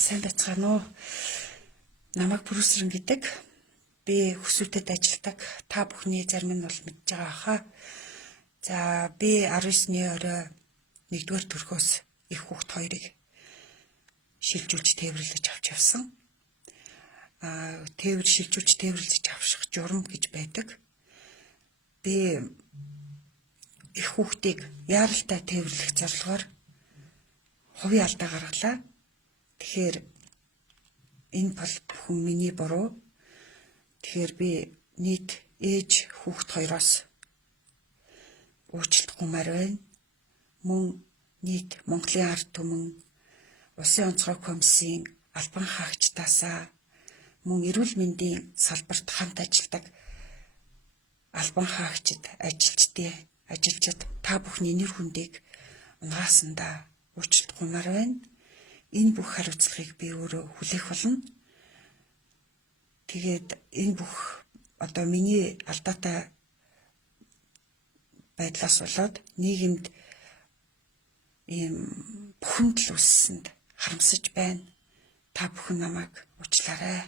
Сайн байцгаана уу? Намайг Брюсрэн гэдэг. Би хүсүүтэд ажилладаг. Та бүхний зарим нь бол мэдж байгаа хаа. За би 19-ний орой 1-р төрхөөс их хүүхд хоёрыг шилжүүлж тээвэрлэж авч явсан. Шилжүүлж тээвэрлэж авчих журам гэж байдаг. Би их хүүхдийг яаралтай тээвэрлэх зорилгоор хувийн алдаа гаргалаа. Тэгэхээр энэ бол бүхэн миний буруу. Тэгэхээр би нийт ээж хүүхд хоёроос уучлалт гумаар байна. Мөн нийт Монголын ард түмэн, Улсын онцгой комиссийн албан хаагчдаасаа, мөн эрүүл мэндийн салбарт хамт ажилладаг албан хаагчид, ажилчид та бүхний нэр хүндийг унгаасандаа уучлалт гумаар байна. Энэ бүх хариуцлагыг би өөрөө хүлээх болно. Тэгээд энэ бүх одоо миний алдаатай байдлаас болоод нийгэмд ийм бүхэнд л үссэнд харамсаж байна. Та бүхэн намайг уучлаарай.